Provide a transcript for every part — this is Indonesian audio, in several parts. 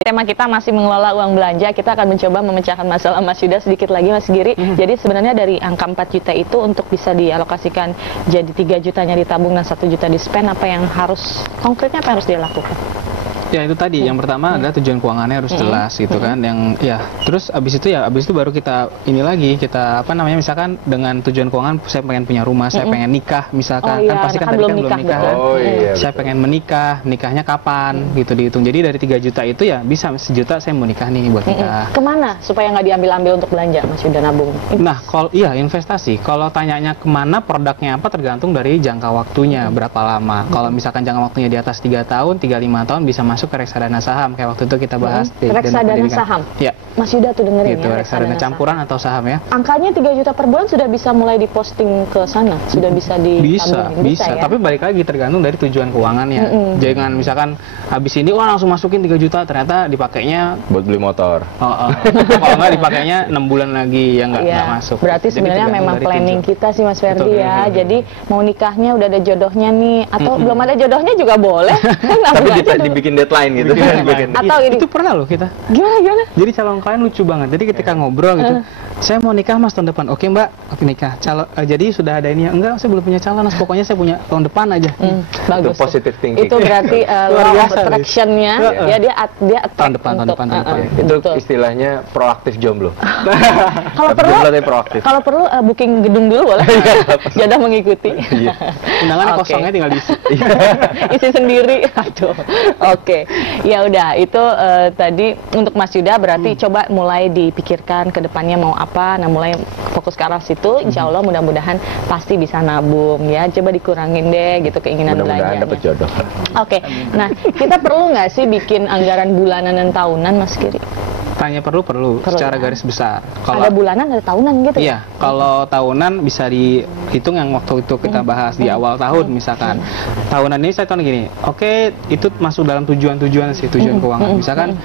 Tema kita masih mengelola uang belanja, kita akan mencoba memecahkan masalah Mas Yuda sedikit lagi, Mas Giri. Jadi sebenarnya dari angka 4 juta itu untuk bisa dialokasikan jadi 3 jutanya ditabung dan 1 juta di spend, apa yang harus, konkretnya apa yang harus dilakukan? Ya itu tadi, yang pertama adalah tujuan keuangannya harus jelas gitu kan, yang ya terus abis itu baru kita ini lagi, kita apa namanya, misalkan dengan tujuan keuangan saya pengen punya rumah, saya pengen nikah misalkan, kan pasti kan tadi kan belum nikah kan, saya pengen menikah, nikahnya kapan gitu dihitung. Jadi dari 3 juta itu ya bisa 1 juta saya mau nikah nih buat nikah. Kemana supaya nggak diambil-ambil untuk belanja, Mas Yuda nabung? Nah kalau iya investasi, kalau tanyanya kemana, produknya apa, tergantung dari jangka waktunya berapa lama. Kalau misalkan jangka waktunya di atas 3 tahun, 3-5 tahun bisa masuk ke reksadana saham, kayak waktu itu kita bahas di reksadana saham. Ya. Mas Yuda tuh dengerin gitu, ya, reksadana campuran saham atau saham ya. Angkanya 3 juta per bulan sudah bisa mulai diposting ke sana, sudah bisa ditabungin. Bisa ya? Tapi balik lagi tergantung dari tujuan keuangannya. Jangan misalkan habis ini langsung masukin 3 juta, ternyata dipakainya buat beli motor. Kalau nggak dipakainya 6 bulan lagi ya nggak masuk. Berarti sebenarnya memang planning kita sih Mas Ferdi ya. Jadi mau nikahnya udah ada jodohnya nih, atau belum ada jodohnya juga boleh. Tapi dibikin deadline gitu. Atau itu pernah loh kita. Gimana? Jadi calon klien lucu banget. Jadi ketika ngobrol gitu, saya mau nikah Mas tahun depan. Oke Mbak, oke nikah. Jadi sudah ada ini ya? Enggak, saya belum punya calon. Pokoknya saya punya tahun depan aja. Bagus. Itu positive thinking. Itu berarti law of attraction-nya ya dia tahun depan. Itu istilahnya proaktif jomblo. Kalau perlu booking gedung dulu boleh. Jodoh mengikuti. Undangannya kosongnya tinggal diisi. Isi sendiri. Aduh. Oke. Ya udah, itu tadi untuk Mas Yuda berarti coba mulai dipikirkan ke depannya mau apa. Nah, mulai fokus ke arah situ, insya Allah mudah-mudahan pasti bisa nabung ya. Coba dikurangin deh gitu keinginan belanjanya. Mudah-mudahan dapat jodoh. Oke. Nah, kita perlu nggak sih bikin anggaran bulanan dan tahunan, Mas Giri? Tanya perlu secara garis besar. Kalau ada bulanan, ada tahunan gitu. Iya, kalau tahunan bisa dihitung yang waktu itu kita bahas di awal tahun misalkan. Tahunan ini saya tahu gini, oke, itu masuk dalam tujuan sih, tujuan keuangan. Misalkan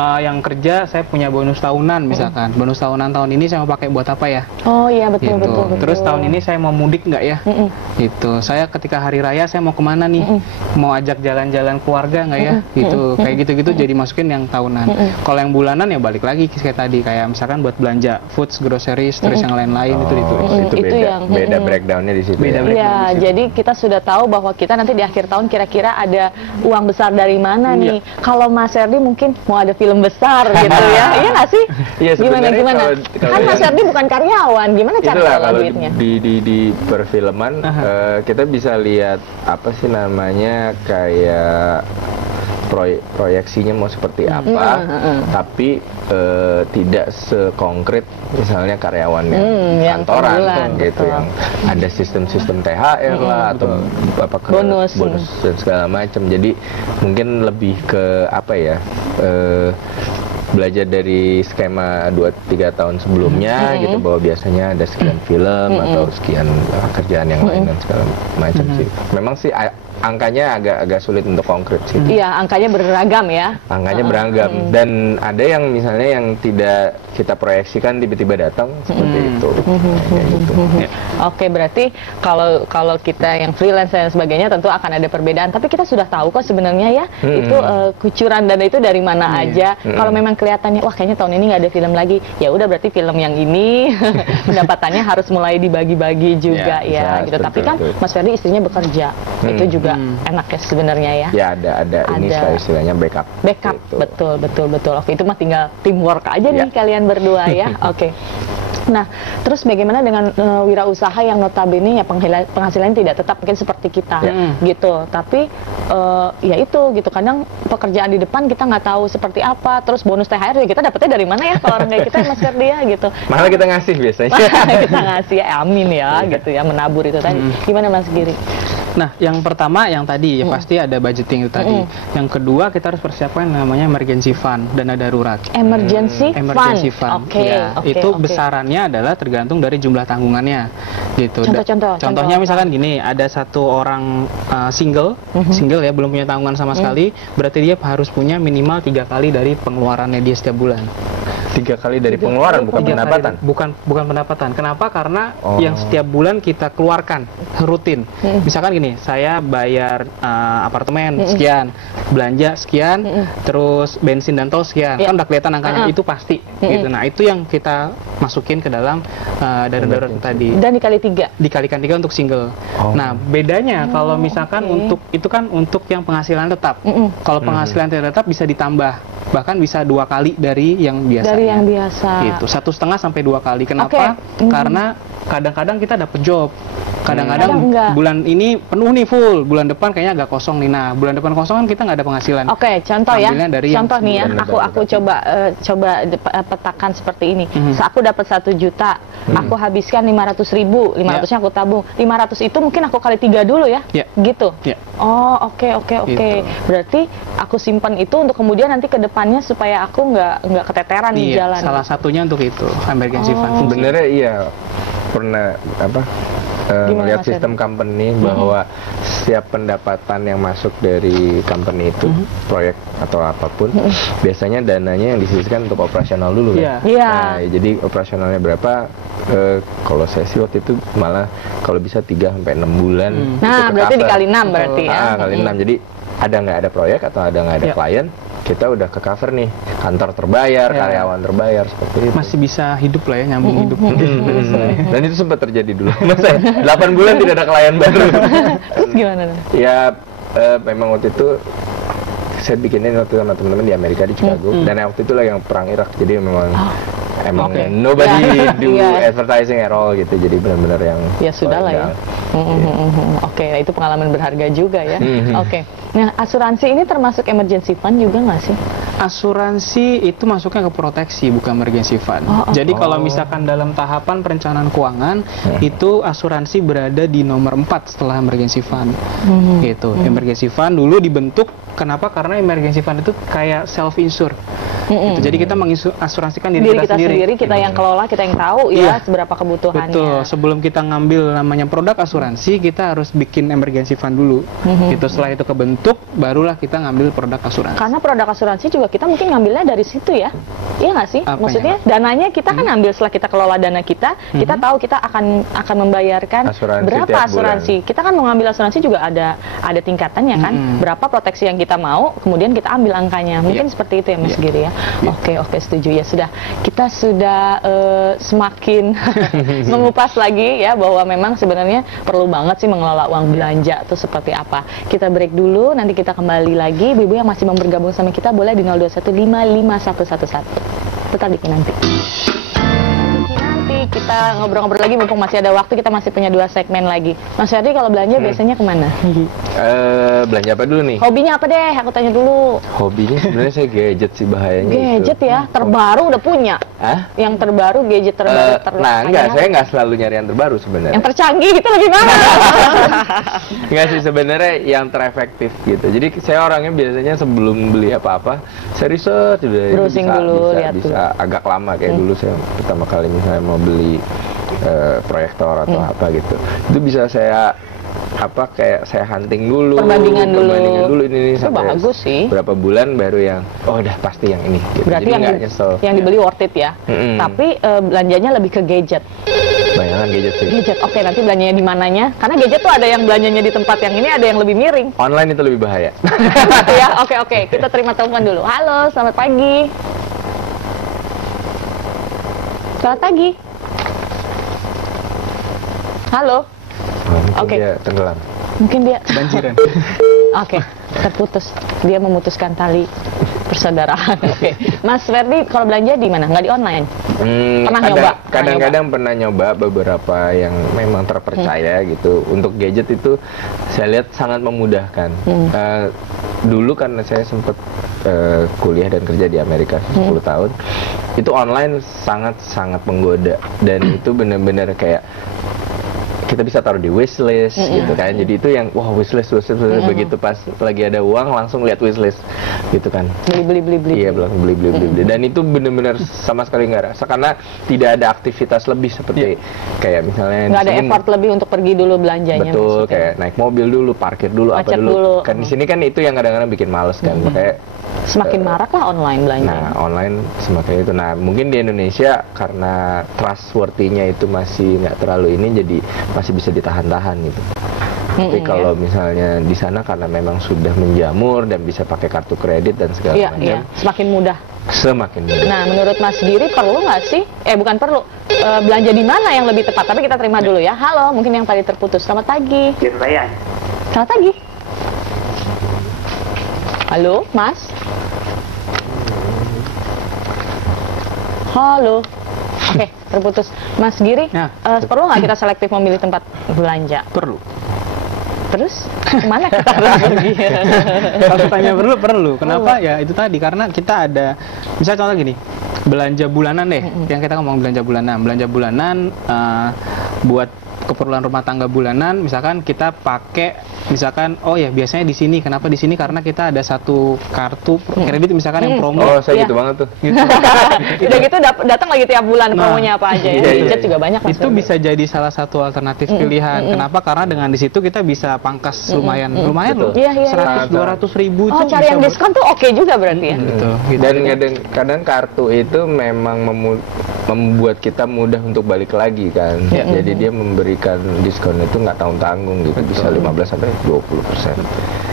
yang kerja saya punya bonus tahunan misalkan. Bonus tahunan tahun ini saya mau pakai buat apa ya? Oh iya, betul. Terus tahun ini saya mau mudik nggak ya? Gitu. Saya ketika hari raya saya mau kemana nih? Mau ajak jalan-jalan keluarga nggak ya? Gitu. Kayak gitu-gitu jadi masukin yang tahunan. Kalau yang bulanan ya balik lagi kayak tadi, kayak misalkan buat belanja foods, groceries, terus yang lain-lain itu beda breakdownnya di situ. Iya, jadi kita sudah tahu bahwa kita nanti di akhir tahun kira-kira ada uang besar dari mana nih. Kalau Mas Ferdi mungkin mau ada film besar gitu ya, iya nggak sih? Iya, gimana? Kan Mas Ferdi bukan karyawan, gimana cara ngelola duitnya? Di perfilman kita bisa lihat apa sih namanya, kayak proyeksinya mau seperti apa, tapi tidak sekonkret misalnya karyawannya kantoran gitu, yang ada sistem THR lah atau apa bonus dan segala macam. Jadi mungkin lebih ke apa ya, belajar dari skema 2-3 tahun sebelumnya gitu, bahwa biasanya ada sekian film atau sekian kerjaan yang lain dan segala macam sih. Memang sih angkanya agak sulit untuk konkret sih. Iya, angkanya beragam ya. Angkanya beragam, dan ada yang misalnya yang tidak kita proyeksikan tiba-tiba datang seperti itu. Oke, berarti kalau kita yang freelance dan sebagainya tentu akan ada perbedaan. Tapi kita sudah tahu kok sebenarnya ya itu kucuran dana itu dari mana aja. Kalau memang kelihatannya wah kayaknya tahun ini nggak ada film lagi, ya udah berarti film yang ini pendapatannya harus mulai dibagi-bagi juga ya gitu. Tapi kan Mas Ferdi istrinya bekerja, itu juga enak ya sebenarnya ya. Ya ada ini istilahnya backup. Gitu. Betul. Oke, itu mah tinggal teamwork aja nih kalian berdua ya. Oke. Nah, terus bagaimana dengan wirausaha yang notabene ya penghasilannya tidak tetap mungkin seperti kita gitu. Tapi ya itu gitu, kadang pekerjaan di depan kita nggak tahu seperti apa. Terus bonus THR ya kita dapetnya dari mana ya kalau orang kayak kita Mas Ferdi ya gitu. Malah kita ngasih biasanya. Kita ngasih ya, amin ya gitu ya, menabur itu tadi. Gimana Mas Giri? Nah, yang pertama yang tadi ya pasti ada budgeting itu tadi. Yang kedua kita harus persiapkan namanya emergency fund, dana darurat. Emergency fund. Itu besarannya adalah tergantung dari jumlah tanggungannya gitu. Contohnya misalkan gini, ada satu orang single ya, belum punya tanggungan sama sekali, berarti dia harus punya minimal 3 kali dari pengeluarannya dia setiap bulan. 3 kali dari pengeluaran, bukan pendapatan. Bukan pendapatan. Kenapa? Karena yang setiap bulan kita keluarkan rutin. Misalkan gini, saya bayar apartemen sekian, belanja sekian, terus bensin dan tol sekian. Kan udah kelihatan angkanya, itu pasti gitu. Nah, itu yang kita masukin ke dalam dana darurat tadi. Dan dikali 3. Dikalikan 3 untuk single. Nah, bedanya kalau misalkan untuk itu kan untuk yang penghasilan tetap. Kalau penghasilan tidak tetap bisa ditambah, bahkan bisa 2 kali dari yang biasanya. Dari yang biasa. Gitu, 1,5 sampai 2 kali. Kenapa? Karena kadang-kadang kita dapat job. Kadang-kadang bulan ini penuh nih full, bulan depan kayaknya agak kosong nih. Nah, bulan depan kosong kan kita nggak ada penghasilan. Contoh ya. Contoh nih ya, aku coba petakan seperti ini. Aku dapat 1 juta, aku habiskan 500.000, 500-nya aku tabung. 500 itu mungkin aku kali 3 dulu ya. Gitu. Oh, oke. Gitu. Berarti aku simpan itu untuk kemudian nanti ke depannya supaya aku nggak keteteran di jalan. Salah satunya untuk itu, emergency fund. Sebenarnya iya, pernah melihat sistem company bahwa setiap pendapatan yang masuk dari company itu, proyek atau apapun, biasanya dananya yang disisihkan untuk operasional dulu kan. Nah, jadi operasionalnya berapa? Kalau saya sih waktu itu malah kalau bisa 3-6 bulan. Nah, berarti dikali 6 berarti ya. Kali 6. Jadi ada nggak ada proyek atau ada nggak ada klien, kita udah ke cover nih, kantor terbayar, karyawan terbayar, seperti itu. Masih bisa hidup lah ya, nyambung hidup. Dan itu sempat terjadi dulu. Masa 8 bulan tidak ada klien baru. Terus gimana? Ya, memang waktu itu saya bikinin waktu sama teman-teman di Amerika, di Chicago, dan waktu itu lagi yang perang Irak, jadi memang nobody do advertising at all gitu, jadi benar-benar yang sudah lah ya. Oke, itu pengalaman berharga juga ya. Oke. Nah, asuransi ini termasuk emergency fund juga nggak sih? Asuransi itu masuknya ke proteksi, bukan emergency fund. Jadi kalau misalkan dalam tahapan perencanaan keuangan, itu asuransi berada di nomor 4 setelah emergency fund. Gitu. Emergency fund dulu dibentuk, kenapa? Karena emergency fund itu kayak self-insure. Gitu. Jadi kita mengasuransikan diri kita sendiri. Kita yang kelola, kita yang tahu ya seberapa kebutuhannya. Betul. Sebelum kita ngambil namanya produk asuransi, kita harus bikin emergency fund dulu. Gitu. Setelah itu kebentuk, barulah kita ngambil produk asuransi. Karena produk asuransi juga kita mungkin ngambilnya dari situ ya. Iya nggak sih? Maksudnya dananya kita kan ambil setelah kita kelola dana kita, kita tahu kita akan membayarkan berapa asuransi. Kita kan mau ngambil asuransi juga ada tingkatannya kan. Berapa proteksi yang kita mau, kemudian kita ambil angkanya. Mungkin seperti itu ya Mas Giri ya. Oke, setuju ya. Kita sudah semakin mengupas lagi ya bahwa memang sebenarnya perlu banget sih mengelola uang belanja itu seperti apa. Kita break dulu, nanti kita kembali lagi. Ibu yang masih mau bergabung sama kita boleh di 02155111. Tetap di nanti. Kita ngobrol-ngobrol lagi, mumpung masih ada waktu, kita masih punya 2 segmen lagi. Mas Ferdi kalau belanja biasanya kemana? Belanja apa dulu nih? Hobinya apa deh? Aku tanya dulu. Hobinya sebenarnya saya gadget sih, bahayanya. Gadget itu. Ya, terbaru udah punya. Yang terbaru, gadget terbaru. Saya nggak selalu nyari yang terbaru sebenarnya. Yang tercanggih itu lebih mahal. Nggak sih, sebenarnya yang terefektif gitu. Jadi saya orangnya biasanya sebelum beli apa-apa, saya research browsing dulu, lihat bisa agak lama kayak dulu saya pertama kali misalnya mau beli proyektor atau apa gitu, itu bisa saya kayak saya hunting dulu, perbandingan dulu ini sampai bagus sih. Berapa bulan baru yang udah pasti yang ini gitu. Berarti jadi yang dibeli worth it ya. Tapi belanjanya lebih ke gadget. Bayangan gadget sih. Gadget. Oke, nanti belanjanya di mananya? Karena gadget tuh ada yang belanjanya di tempat yang ini, ada yang lebih miring. Online itu lebih bahaya. Ya, oke. Kita terima telepon dulu. Halo, selamat pagi. Selamat pagi. Halo. Mungkin dia tenggelam. Mungkin dia banjiran. Oke, terputus. Dia memutuskan tali persaudaraan. Oke. Mas Ferdi kalau belanja di mana? Nggak di online? Pernah nyoba? Kadang-kadang pernah nyoba beberapa yang memang terpercaya gitu. Untuk gadget itu saya lihat sangat memudahkan. Dulu karena saya sempat kuliah dan kerja di Amerika 10 tahun, itu online sangat menggoda, dan itu benar-benar kayak kita bisa taruh di wishlist gitu kan. Jadi itu yang wishlist begitu pas lagi ada uang langsung lihat wishlist gitu kan. Beli. Iya, beli. Dan itu benar-benar sama sekali nggak rasa, karena tidak ada aktivitas lebih seperti kayak misalnya nggak ada effort lebih untuk pergi dulu belanjanya. Betul, kayak naik mobil dulu, parkir dulu, macet apa dulu. Kan di sini kan itu yang kadang-kadang bikin males kan. Kayak Semakin marak lah online belanja. Nah, online semakin itu. Nah, mungkin di Indonesia karena trustworthy-nya itu masih nggak terlalu ini, jadi masih bisa ditahan-tahan gitu. Tapi kalau misalnya di sana karena memang sudah menjamur dan bisa pakai kartu kredit dan segala macam, Iya, semakin mudah. Semakin mudah. Nah, menurut Mas Giri perlu nggak sih? Bukan perlu. Belanja di mana yang lebih tepat? Tapi kita terima dulu ya. Halo, mungkin yang tadi terputus. Selamat pagi. Selamat pagi. Halo, Mas. Halo. Oke, terputus. Mas Giri, Ya. perlu nggak kita selektif memilih tempat belanja? Perlu. Terus kemana kita harus pergi? Kalau tanya perlu. Kenapa? Ya itu tadi, karena kita ada, misalnya contoh gini, belanja bulanan deh, yang kita ngomong belanja bulanan buat keperluan rumah tangga bulanan, misalkan kita pakai, misalkan oh ya biasanya di sini, kenapa di sini, karena kita ada satu kartu kredit misalkan yang promo. Oh, saya Iya. gitu banget tuh. Udah gitu datang lagi tiap bulan promonya apa aja ya. iya, Gadget iya. juga banyak Mas. Itu bisa jadi salah satu alternatif pilihan. Kenapa? Karena dengan di situ kita bisa pangkas lumayan loh. Iya, iya, 100-200 ribu Oh, itu cari bisa yang diskon tuh oke juga berarti ya. Gitu, gitu. Dan kadang kartu itu memang membuat kita mudah untuk balik lagi kan. Jadi dia memberikan diskon itu nggak tanggung gitu, bisa 15-20%.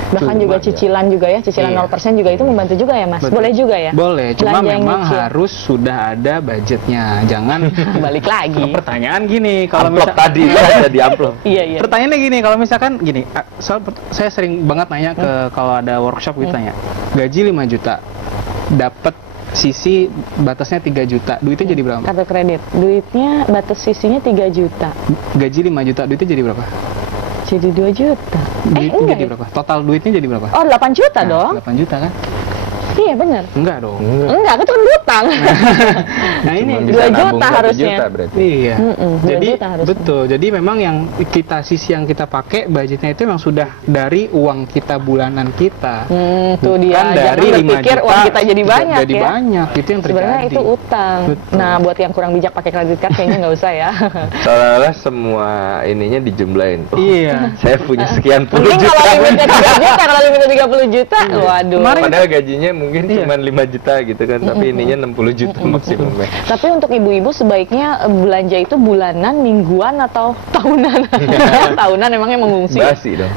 Bahkan juga cicilan juga ya, cicilan Iya. 0% juga itu membantu juga ya Mas. Betul. Boleh juga ya? Boleh, cuma Belanja yang memang nyicil. harus sudah ada budgetnya. Jangan Balik lagi. pertanyaan gini, kalau Amplop misalkan tadi ada di amplop. Iya, iya. pertanyaannya gini, kalau misalkan gini, saya sering banget nanya ke kalau ada workshop gitu tanya, gaji 5 juta, dapat sisi batasnya 3 juta, duitnya jadi berapa? Kartu kredit, duitnya batas sisinya 3 juta. Gaji 5 juta, duitnya jadi berapa? Jadi 2 juta. Duitnya Enggak jadi ya? berapa? Total duitnya jadi berapa? Oh, 8 juta Nah, dong. 8 juta kan? Iya, benar. Enggak dong. Enggak, itu kan utang. Nah ini Cuma 2 bisa nabung juta 1 harusnya. juta berarti. Iya. 2 Jadi juta harusnya. betul. Jadi memang yang sisi yang kita pakai budgetnya itu memang sudah dari uang kita bulanan kita. Itu dia. Bukan Jangan dari 5 berpikir juta uang kita jadi banyak jadi ya. banyak. Itu yang terjadi. Sebenarnya itu utang. Betul. Nah, buat yang kurang bijak pakai kredit card kayaknya nggak usah ya. Seolah-olah semua ininya dijumlahin. Oh, Iya. saya punya sekian puluh Mungkin juta. kalau limitnya 3 juta, kalau limitnya 30 juta, waduh. Padahal gajinya mungkin cuma 5 juta gitu kan, tapi ininya 60 juta maksimumnya. Tapi untuk ibu-ibu sebaiknya belanja itu bulanan, mingguan atau tahunan? Tahunan emangnya mengungsi. Basi dong.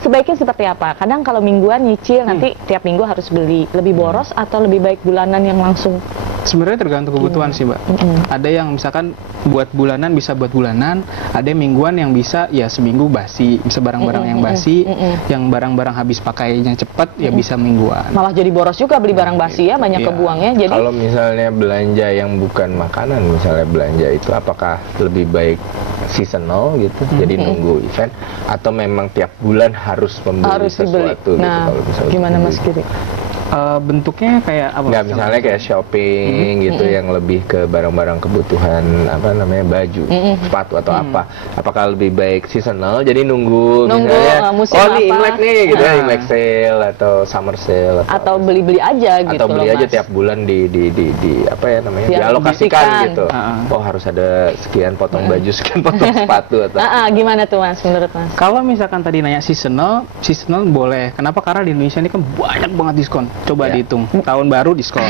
Sebaiknya seperti apa? Kadang kalau mingguan nyicil nanti tiap minggu harus beli. Lebih boros atau lebih baik bulanan yang langsung? Sebenarnya tergantung kebutuhan sih, Mbak. Ada yang misalkan buat bulanan bisa buat bulanan, ada yang mingguan yang bisa ya seminggu basi, bisa barang-barang yang basi, yang barang-barang habis pakainya cepat ya bisa mingguan. Malah jadi boros juga beli barang basi ya, banyak Iya. kebuangnya. Jadi Kalau misalnya belanja yang bukan makanan, misalnya belanja itu apakah lebih baik seasonal gitu, jadi nunggu event, atau memang tiap bulan harus membeli harus dibeli. sesuatu gitu? Nah, Kalau misalnya gimana membeli. Mas Giri? Bentuknya kayak apa? Nggak, misalnya kayak shopping gitu yang lebih ke barang-barang kebutuhan apa namanya baju, sepatu atau apa. Apakah lebih baik seasonal jadi nunggu misalnya musim oh nih apa? Imlek nih gitu ya, Imlek sale atau summer sale Atau beli-beli aja gitu atau beli loh, aja Mas. tiap bulan di apa ya namanya Dialokasikan. dialokasikan gitu. Ah. Oh harus ada sekian potong baju, sekian potong sepatu atau Gimana tuh Mas menurut Mas? Kalau misalkan tadi nanya seasonal boleh. Kenapa? Karena di Indonesia ini kan banyak banget diskon. Coba Ya. dihitung. Tahun baru diskon.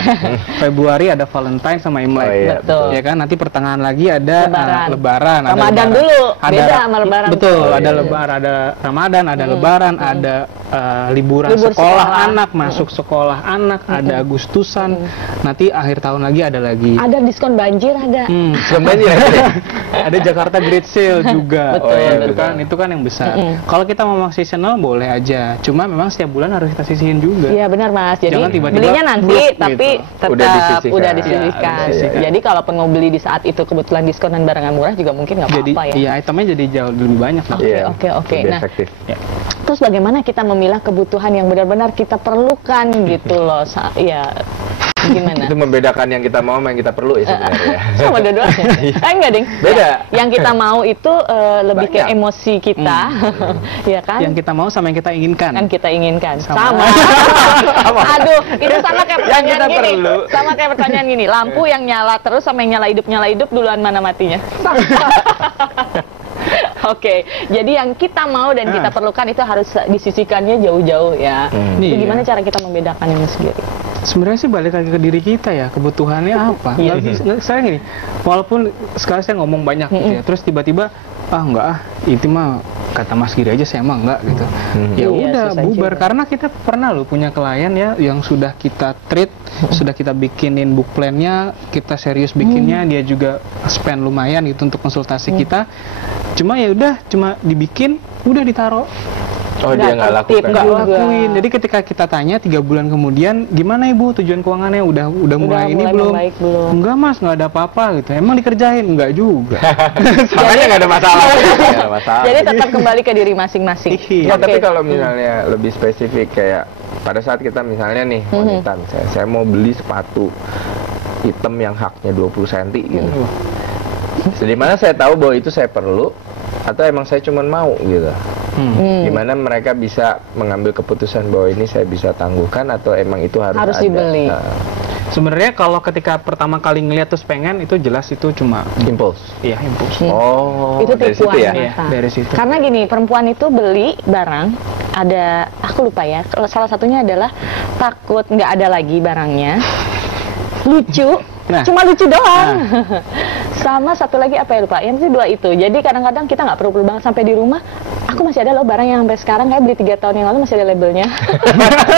Februari ada Valentine sama Imlek. Oh, iya, Betul. Ya kan, nanti pertengahan lagi ada Lebaran. Ada Ramadan Lebaran. dulu, Ada beda sama Lebaran. Betul, Oh, ada iya, iya. Lebaran, ada Ramadan, ada Lebaran, ada liburan Libur sekolah sekolah. anak, masuk sekolah anak, ada Agustusan. Nanti akhir tahun lagi ada lagi. Ada diskon banjir ada. sebenarnya Ada Jakarta Great Sale juga. Betul, itu betul. kan yang besar. Kalau kita mau seasonal boleh aja. Cuma memang setiap bulan harus kita sisihin juga. Iya benar Mas. Jadi Jangan tiba-tiba belinya nanti blok tapi gitu. tetap Udah disisihkan. udah Iya, disisihkan. disisihkan. Jadi kalaupun mau beli di saat itu kebetulan diskon dan barangan murah juga mungkin nggak Jadi apa-apa ya. iya, itemnya jadi jauh lebih banyak lah. Iya, oke. lebih Nah, efektif. terus bagaimana kita memilah kebutuhan yang benar-benar kita perlukan gitu loh. Ya gimana? Itu membedakan yang kita mau sama yang kita perlu ya sebenarnya. Sama dua-duanya. Enggak, Ding. Beda. Yang kita mau itu lebih ke Banyak. emosi kita. Ya kan? Yang kita mau sama yang kita inginkan. Kan kita inginkan. Sama. Aduh, itu sama kayak Yang pertanyaan kita gini. perlu. Sama kayak pertanyaan gini. Lampu yang nyala terus sama yang nyala hidup duluan mana matinya? Oke, jadi yang kita mau dan kita perlukan itu harus disisihkannya jauh-jauh ya. Itu gimana cara kita membedakannya Mas Giri? Sebenarnya sih balik lagi ke diri kita ya, kebutuhannya apa. Saya gini, walaupun sekarang saya ngomong banyak gitu ya, terus tiba-tiba itu mah kata Mas Giri aja, saya mah enggak gitu. Ya udah bubar juga. Karena kita pernah loh punya klien ya yang sudah kita treat, sudah kita bikinin book plan-nya, kita serius bikinnya, dia juga spend lumayan gitu untuk konsultasi kita. Cuma ya udah, cuma dibikin, udah ditaruh. Oh, dia nggak lakuin. Jadi ketika kita tanya 3 bulan kemudian, gimana Ibu tujuan keuangannya udah mulai ini belum? Enggak Mas, nggak ada apa-apa gitu. Emang dikerjain? Enggak juga. Makanya nggak ada masalah. Jadi tetap kembali ke diri masing-masing. Ya, tapi kalau misalnya lebih spesifik kayak pada saat kita misalnya nih wanita, saya mau beli sepatu hitam yang haknya 20 cm gitu. Di mana saya tahu bahwa itu saya perlu atau emang saya cuma mau gitu. Gimana mereka bisa mengambil keputusan bahwa ini saya bisa tangguhkan atau emang itu harus dibeli. Sebenarnya kalau ketika pertama kali ngeliat terus pengen, itu jelas itu cuma impuls. Iya, impuls. Oh, itu tipuan ya? Dari situ. Karena gini, perempuan itu beli barang, ada, aku lupa ya, salah satunya adalah takut nggak ada lagi barangnya, lucu, cuma lucu doang. Sama satu lagi apa ya lupa, yang sih 2 itu. Jadi kadang-kadang kita nggak perlu banget sampai di rumah. Aku masih ada loh barang yang sampai sekarang kayak beli 3 tahun yang lalu masih ada labelnya.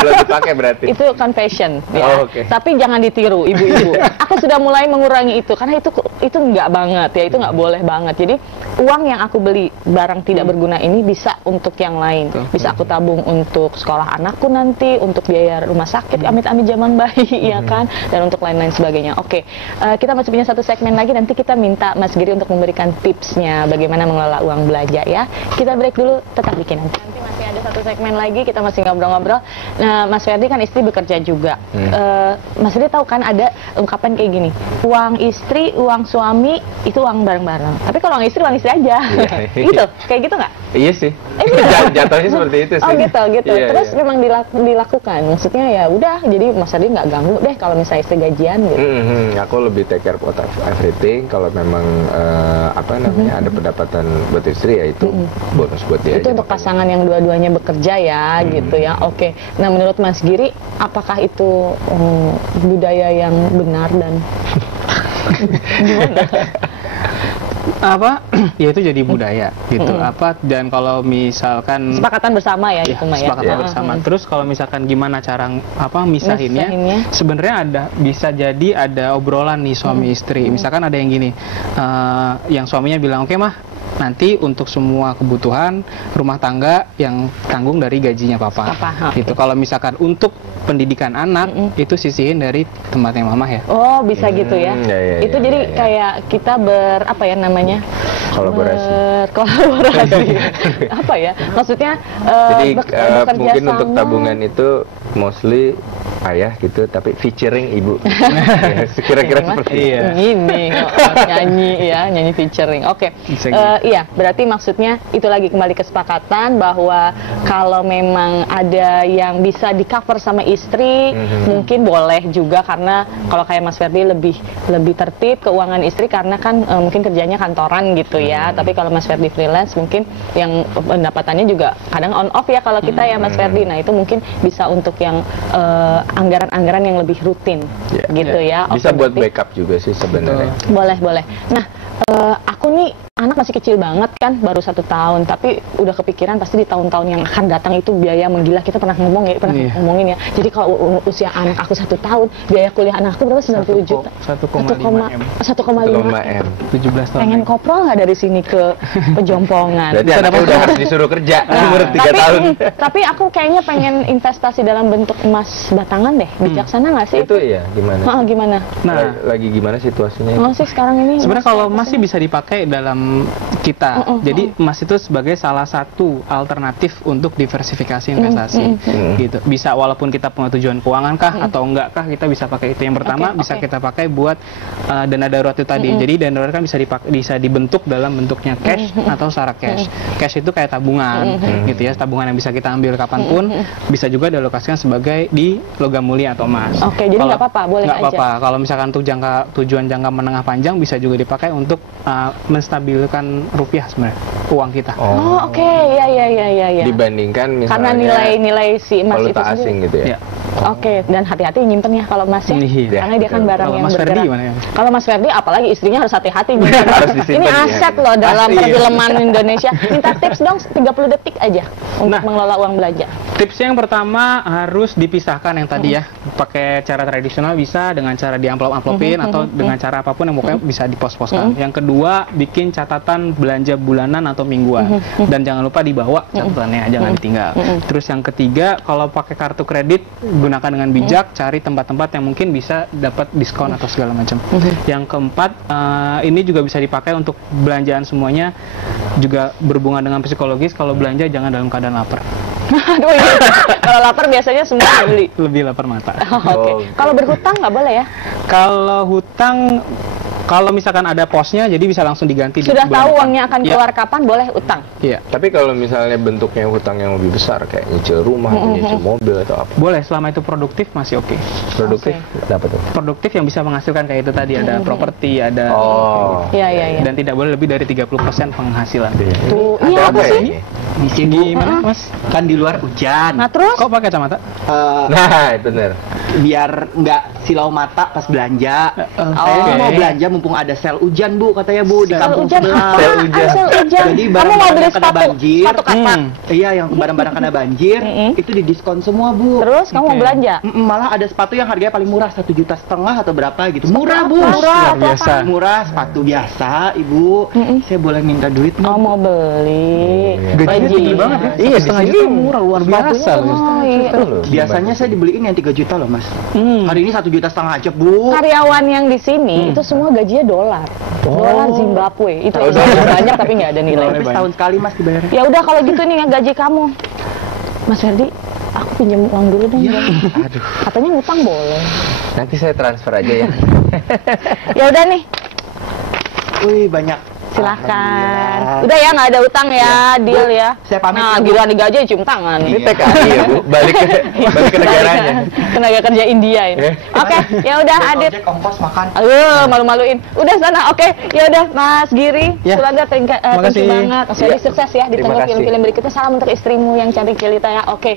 Belum dipakai berarti. Itu confession ya. Tapi jangan ditiru ibu-ibu. Aku sudah mulai mengurangi itu karena itu nggak banget ya, itu nggak boleh banget. Jadi uang yang aku beli barang tidak berguna ini bisa untuk yang lain. Bisa aku tabung untuk sekolah anakku nanti, untuk biaya rumah sakit, amit-amit zaman bayi ya kan, dan untuk lain-lain sebagainya. Oke, kita masih punya 1 segmen lagi, nanti kita minta Mas Giri untuk memberikan tipsnya bagaimana mengelola uang belanja ya. Kita break dulu, tetap bikin nanti masih ada 1 segmen lagi, kita masih ngobrol-ngobrol. Nah, Mas Ferdi kan istri bekerja juga. Mas Ferdi tahu kan ada ungkapan kayak gini, uang istri, uang suami itu uang bareng-bareng. Tapi kalau uang istri aja. Gitu, kayak gitu nggak? Iya sih. Jatuhnya seperti itu sih. Oh gitu. Terus memang dilakukan. Maksudnya ya udah, jadi Mas Ferdi nggak ganggu deh kalau misalnya istri gajian gitu. Aku lebih take care of everything. Kalau memang ada pendapatan buat istri ya itu bonus buat dia. Itu untuk pasangan yang dua-duanya bekerja ya, gitu ya. Oke. Nah, menurut Mas Giri, apakah itu budaya yang benar dan gimana? Ya itu jadi budaya gitu. Dan kalau misalkan kesepakatan bersama ya, gitu ya. Kesepakatan bersama. Terus kalau misalkan gimana cara misahinnya? Sebenarnya bisa jadi ada obrolan nih suami istri. Misalkan ada yang gini, yang suaminya bilang, "Oke mah, nanti untuk semua kebutuhan rumah tangga yang tanggung dari gajinya papa." Gitu. Kalau misalkan untuk pendidikan anak itu sisihin dari tempatnya mama ya. Oh, bisa gitu ya. Itu jadi kayak kita kolaborasi. Apa ya? Maksudnya jadi mungkin untuk tabungan itu mostly ayah gitu, tapi featuring ibu. Kira-kira seperti itu. Gini, nyanyi featuring. Oke. Iya, berarti maksudnya itu lagi kembali kesepakatan bahwa kalau memang ada yang bisa di cover sama istri, mungkin boleh juga, karena kalau kayak Mas Ferdi lebih tertib keuangan istri karena kan mungkin kerjanya kantoran gitu ya. Tapi kalau Mas Ferdi freelance mungkin yang pendapatannya juga kadang on off ya kalau kita ya Mas Ferdi. Nah, itu mungkin bisa untuk yang anggaran-anggaran yang lebih rutin gitu ya. Bisa buat backup juga sih sebenarnya. Boleh. Nah, aku nih anak masih kecil banget kan, baru 1 tahun, tapi udah kepikiran pasti di tahun-tahun yang akan datang itu biaya menggila. Kita pernah ngomongin ya. Jadi kalau usia anak aku 1 tahun, biaya kuliah anak aku berapa? 90 juta. 1,5 M. 17 tahun. Pengen koprol nggak dari sini ke Pejompongan? Berarti anaknya udah harus disuruh kerja umur 3 tahun. Tapi aku kayaknya pengen investasi dalam bentuk emas batangan deh. Bijaksana nggak sih? Itu iya, gimana? Gimana? Nah, lagi gimana situasinya? Sih sekarang ini? Sebenarnya kalau emas sih bisa dipakai dalam kita. Jadi emas itu sebagai salah satu alternatif untuk diversifikasi investasi. Gitu. Bisa walaupun kita punya tujuan keuangan kah atau enggak kah, kita bisa pakai itu. Yang pertama bisa kita pakai buat dana darurat itu tadi. Jadi dana darurat kan bisa dibentuk dalam bentuknya cash atau secara cash. Cash itu kayak tabungan gitu ya. Tabungan yang bisa kita ambil kapanpun, bisa juga dialokasikan sebagai di logam mulia atau emas. Jadi nggak apa-apa, boleh aja. Nggak apa-apa. Kalau misalkan tujuan jangka menengah panjang bisa juga dipakai untuk menstabilisasi menghasilkan rupiah sebenarnya, uang kita. Oh, oke. Ya. Dibandingkan misalnya Karena nilai si emas itu valuta sendiri. asing gitu ya. Oke, dan hati-hati nyimpen ya kalau emas ya. Iya. Karena dia kan barang Kalau yang Mas Ferdi bergerak. gimana ya? Kalau Mas Ferdi apalagi istrinya harus hati-hati nyimpen. Harus disimpan, Ini ya. aset loh dalam Pasti, perfilman Indonesia. Minta tips dong 30 detik aja untuk Nah. mengelola uang belanja. Tipsnya yang pertama harus dipisahkan yang tadi ya, pakai cara tradisional bisa, dengan cara di amplop-amplopin atau dengan cara apapun yang pokoknya bisa dipos-poskan. Yang kedua, bikin catatan belanja bulanan atau mingguan dan jangan lupa dibawa catatannya, jangan ditinggal. Terus yang ketiga, kalau pakai kartu kredit gunakan dengan bijak, cari tempat-tempat yang mungkin bisa dapat diskon atau segala macam. Yang keempat, ini juga bisa dipakai untuk belanjaan semuanya, juga berhubungan dengan psikologis. Kalau belanja jangan dalam keadaan lapar. Aduh, iya. Kalau lapar biasanya semua beli. Lebih lapar mata. Oke. Kalau berhutang nggak boleh ya? Kalau hutang, kalau misalkan ada posnya, jadi bisa langsung diganti. Sudah di bulan tahu depan. uangnya akan Iya. keluar kapan, boleh utang. Iya. Tapi kalau misalnya bentuknya hutang yang lebih besar kayak nyicil rumah, atau nyicil mobil atau apa, Boleh, selama itu produktif masih oke. produktif dapat tuh. Produktif yang bisa menghasilkan kayak itu tadi, ada properti, ada Oh. Iya. dan tidak boleh lebih dari 30% penghasilan. Tuh, Ada iya apa apa ya sih? ini? Di sini Gimana, Mas? kan di luar hujan. Nah terus? Kok pakai kacamata? Eh, Nah, itu benar. biar nggak silau mata pas belanja. Saya Oke. mau belanja mumpung ada sel hujan Bu, katanya Bu di Sel kampung Hujan sebelah. apa? Sel hujan. Sel hujan. Jadi Kamu mau barang-barang beli yang kena sepatu, banjir. sepatu kapak. Iya, yang barang-barang kena banjir itu didiskon semua Bu. Terus kamu mau Oke. belanja? Malah ada sepatu yang harganya paling murah 1,5 juta atau berapa gitu. Murah Bu. Murah, Luar biasa. Murah, sepatu biasa Ibu. Saya boleh minta duit nggak? Oh mau beli. Gajinya tinggi banget ya. Iya, di 1,5 sini juta murah, luar biasa. Oh iya. Biasanya saya dibeliin yang 3 juta loh Mas. Hmm. Hari ini 1,5 juta aja Bu. Karyawan yang di sini itu semua gajinya dolar. Dolar Zimbabwe. Itu banyak tapi nggak ada nilai. Tapi setahun sekali Mas dibayar. Ya udah kalau gitu nih gaji kamu. Mas Ferdi, aku pinjam uang dulu dong. Aduh, Katanya ngutang boleh. nanti saya transfer aja ya. Ya udah nih, Wih banyak. silakan. Alhamdulillah. Udah ya nggak ada utang ya, deal ya. Saya pamit Nah, ya, Bu. giliran digaji cium tangan. Ini TKI ya, Bu. Balik ke negaranya. Tenaga kerja India ini. Oke, ya udah Adit. Ojek ongkos makan. Aduh, malu-maluin. Udah sana, oke. Ya udah, Mas Giri. Ya. Sulaga, thank you Makasih. banget. Mas Ferdi sukses ya di Terima tengah kasih. film-film berikutnya. Salam untuk istrimu yang cantik jelita ya. Oke.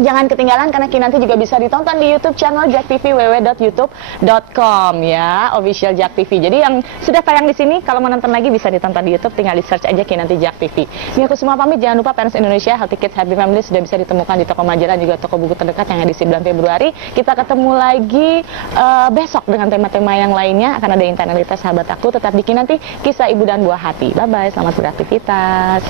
Jangan ketinggalan karena nanti juga bisa ditonton di YouTube channel Jak TV www.youtube.com ya, official Jak TV. Jadi yang sudah tayang di sini kalau mau nonton lagi bisa ditonton di YouTube, tinggal di search aja nanti Jak TV. Ini aku semua pamit, jangan lupa Parents Indonesia Healthy Kids Happy Family sudah bisa ditemukan di toko majalah juga toko buku terdekat yang edisi bulan Februari. Kita ketemu lagi besok dengan tema-tema yang lainnya, akan ada Intan Elita sahabat aku, tetap bikin nanti kisah ibu dan buah hati. Bye bye, selamat beraktivitas.